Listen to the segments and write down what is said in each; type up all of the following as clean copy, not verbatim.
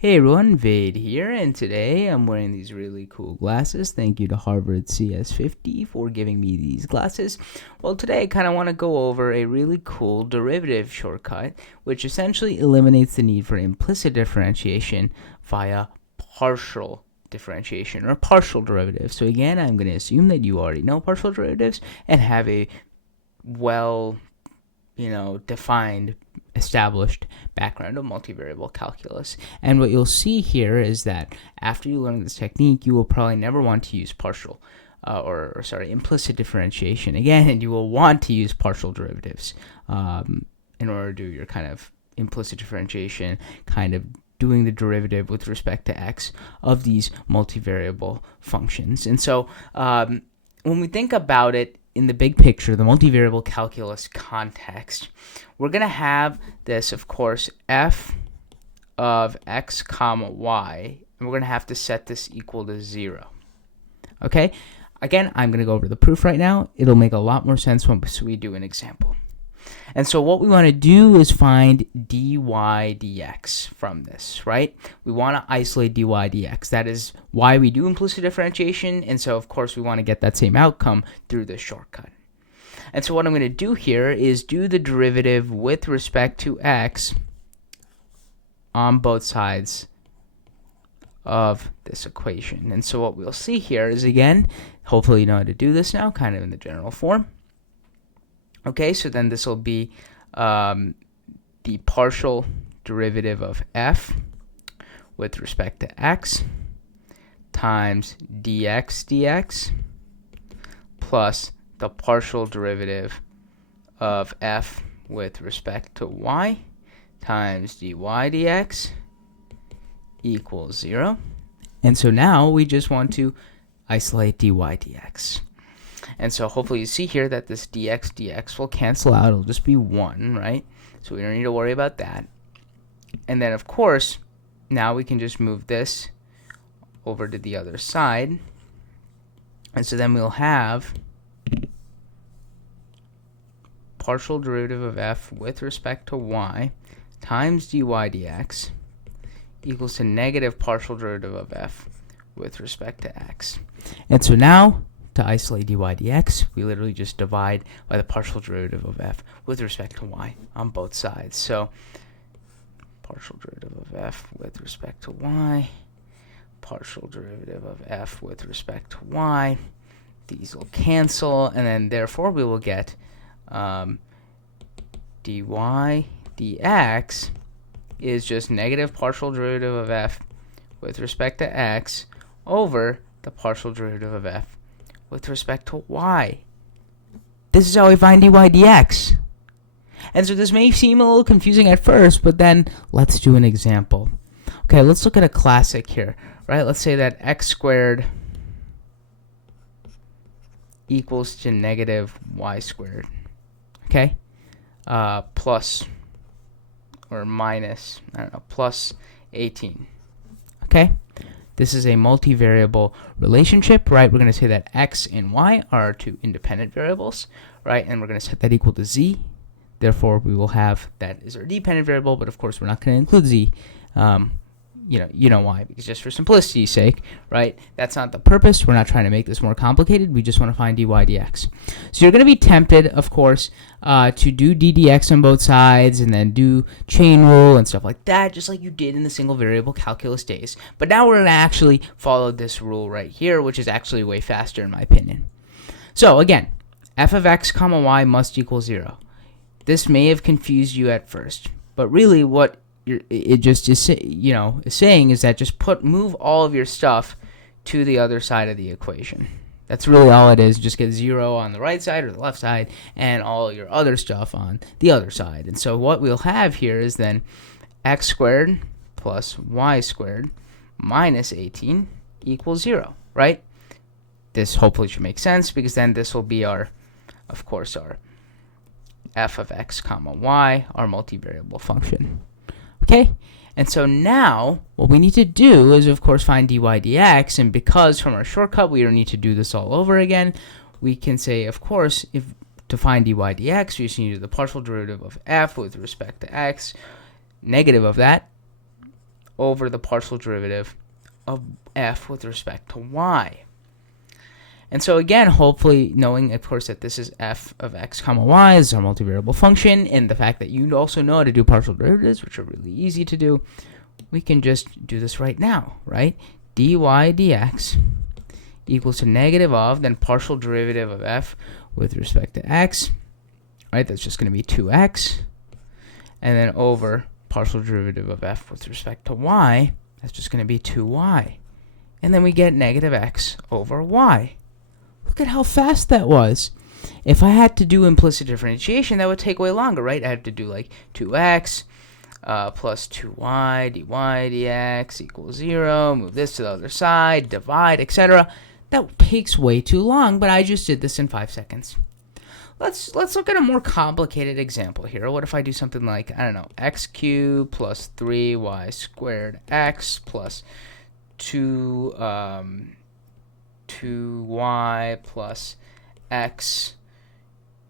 Hey everyone, Vade here, and today I'm wearing these really cool glasses. Thank you to Harvard CS50 for giving me these glasses. Well, today I kind of want to go over a really cool derivative shortcut, which essentially eliminates the need for implicit differentiation via partial differentiation or partial derivatives. So again, I'm going to assume that you already know partial derivatives and have a well defined, established background of multivariable calculus. And what you'll see here is that after you learn this technique, you will probably never want to use implicit differentiation again, and you will want to use partial derivatives in order to do your kind of implicit differentiation, kind of doing the derivative with respect to x of these multivariable functions. And so when we think about it, in the big picture, the multivariable calculus context, we're going to have this, of course, f of x comma y, and we're going to have to set this equal to 0. Okay? Again, I'm going to go over the proof right now. It'll make a lot more sense once we do an example. And so what we want to do is find dy dx from this, right? We want to isolate dy dx. That is why we do implicit differentiation, and so of course we want to get that same outcome through this shortcut. And so what I'm going to do here is do the derivative with respect to x on both sides of this equation. And so what we'll see here is, again, hopefully you know how to do this now, kind of in the general form. Okay, so then this will be the partial derivative of f with respect to x times dx plus the partial derivative of f with respect to y times dy dx equals 0. And so now we just want to isolate dy dx. And so hopefully you see here that this dx will cancel out. It'll just be 1, right? So we don't need to worry about that. And then, of course, now we can just move this over to the other side. And so then we'll have partial derivative of f with respect to y times dy dx equals to negative partial derivative of f with respect to x. And so now, to isolate dy dx, we literally just divide by the partial derivative of f with respect to y on both sides. So partial derivative of f with respect to y, partial derivative of f with respect to y. These will cancel, and then therefore we will get dy dx is just negative partial derivative of f with respect to x over the partial derivative of f with respect to y. This is how we find dy dx. And so this may seem a little confusing at first, but then let's do an example. Okay, let's look at a classic here, right? Let's say that x squared equals to negative y squared, okay? Plus or minus, plus 18, okay? This is a multivariable relationship, right? We're going to say that x and y are two independent variables, right? And we're going to set that equal to z. Therefore, we will have that is our dependent variable, but of course, we're not going to include z. You know why? Because just for simplicity's sake, right? That's not the purpose. We're not trying to make this more complicated. We just want to find dy dx. So you're going to be tempted, of course, to do ddx on both sides and then do chain rule and stuff like that, just like you did in the single variable calculus days. But now we're going to actually follow this rule right here, which is actually way faster in my opinion. So again, f of x comma y must equal 0. This may have confused you at first, but really what it just is saying is that just move all of your stuff to the other side of the equation. That's really all it is. Just get 0 on the right side or the left side and all your other stuff on the other side. And so what we'll have here is then x squared plus y squared minus 18 equals 0, right? This hopefully should make sense, because then this will be our f of x comma y, our multivariable function. Okay, and so now what we need to do is, of course, find dy dx, and because from our shortcut we don't need to do this all over again, we can say, of course, if to find dy dx, we just need to do the partial derivative of f with respect to x, negative of that, over the partial derivative of f with respect to y. And so again, hopefully knowing, of course, that this is f of x comma y is our multivariable function, and the fact that you also know how to do partial derivatives, which are really easy to do, we can just do this right now, right? dy dx equals to negative of, then partial derivative of f with respect to x, right? That's just going to be 2x, and then over partial derivative of f with respect to y, that's just going to be 2y. And then we get negative x over y. Look at how fast that was. If I had to do implicit differentiation, that would take way longer, right? I had to do like 2x plus 2y dy dx equals 0, move this to the other side, divide, etc. That takes way too long, but I just did this in 5 seconds. Let's look at a more complicated example here. What if I do something like, I don't know, x cubed plus 3y squared x plus 2y plus x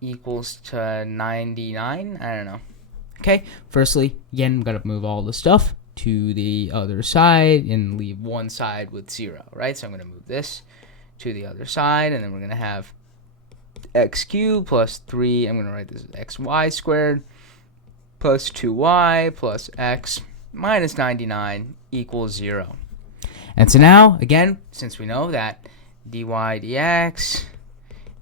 equals to 99? I don't know. Okay, firstly, again, I'm going to move all the stuff to the other side and leave one side with 0, right? So I'm going to move this to the other side, and then we're going to have x cubed plus 3, I'm going to write this as xy squared plus 2y plus x minus 99 equals 0. And so now, again, since we know that dy dx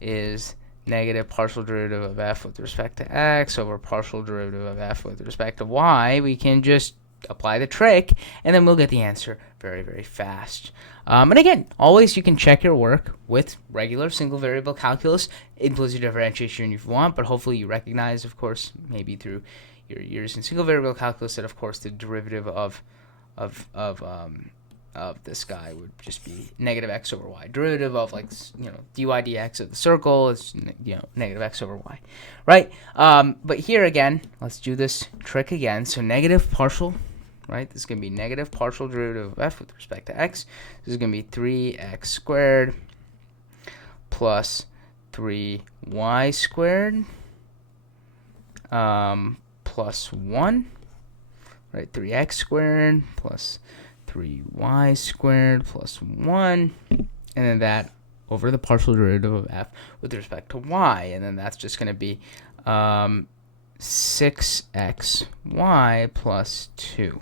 is negative partial derivative of f with respect to x over partial derivative of f with respect to y, we can just apply the trick, and then we'll get the answer very, very fast. And again, always you can check your work with regular single variable calculus, implicit differentiation if you want, but hopefully you recognize, of course, maybe through your years in single variable calculus, that of course the derivative of this guy would just be negative x over y. Derivative of, like, dy dx of the circle is negative x over y, right? But here again, let's do this trick again. So negative partial, right? This is going to be negative partial derivative of f with respect to x. This is going to be 3x squared plus 3y squared plus 1, right? 3x squared plus 3y squared plus 1, and then that over the partial derivative of f with respect to y, and then that's just going to be 6xy plus 2.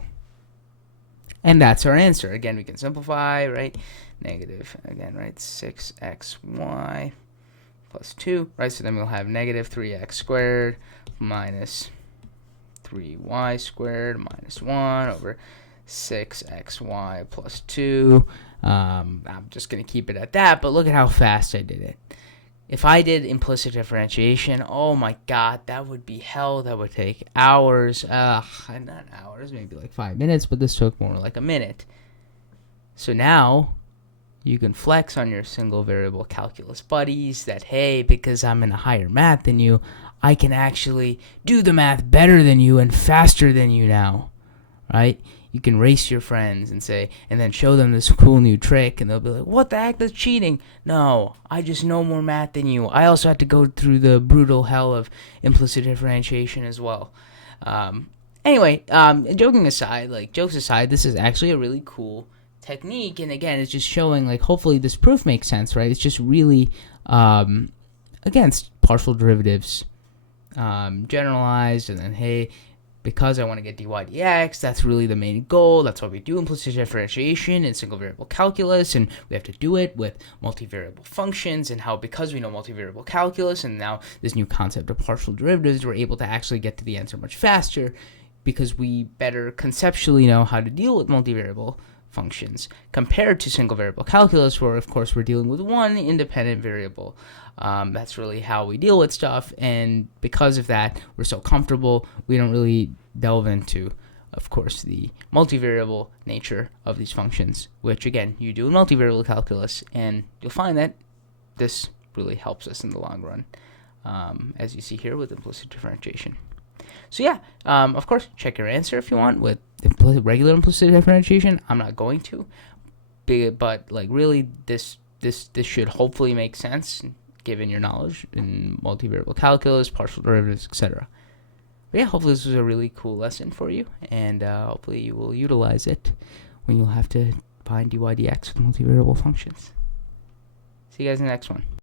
And that's our answer. Again, we can simplify, right? Negative, again, right? 6xy plus 2, right? So then we'll have negative 3x squared minus 3y squared minus 1 over 6xy plus 2. I'm just going to keep it at that, but look at how fast I did it. If I did implicit differentiation, oh my god, that would be hell. That would take hours. Not hours, maybe like 5 minutes, but this took more like a minute. So now you can flex on your single variable calculus buddies that, hey, because I'm in a higher math than you, I can actually do the math better than you and faster than you now, right? You can race your friends and then show them this cool new trick, and they'll be like, what the heck, that's cheating. No, I just know more math than you. I also had to go through the brutal hell of implicit differentiation as well. Anyway, jokes aside, this is actually a really cool technique, and again, it's just showing, like, hopefully this proof makes sense, right? It's just really against partial derivatives generalized, and then, hey, because I want to get dy dx, that's really the main goal. That's why we do implicit differentiation in single variable calculus, and we have to do it with multivariable functions, and how, because we know multivariable calculus and now this new concept of partial derivatives, we're able to actually get to the answer much faster because we better conceptually know how to deal with multivariable functions compared to single variable calculus, where of course we're dealing with one independent variable. That's really how we deal with stuff, and because of that, we're so comfortable, we don't really delve into, of course, the multivariable nature of these functions, which again, you do in multivariable calculus, and you'll find that this really helps us in the long run, as you see here with implicit differentiation. So yeah, of course, check your answer if you want with regular implicit differentiation. I'm not going to, but like really, this should hopefully make sense given your knowledge in multivariable calculus, partial derivatives, etc. But yeah, hopefully this was a really cool lesson for you, and hopefully you will utilize it when you'll have to find dy dx with multivariable functions. See you guys in the next one.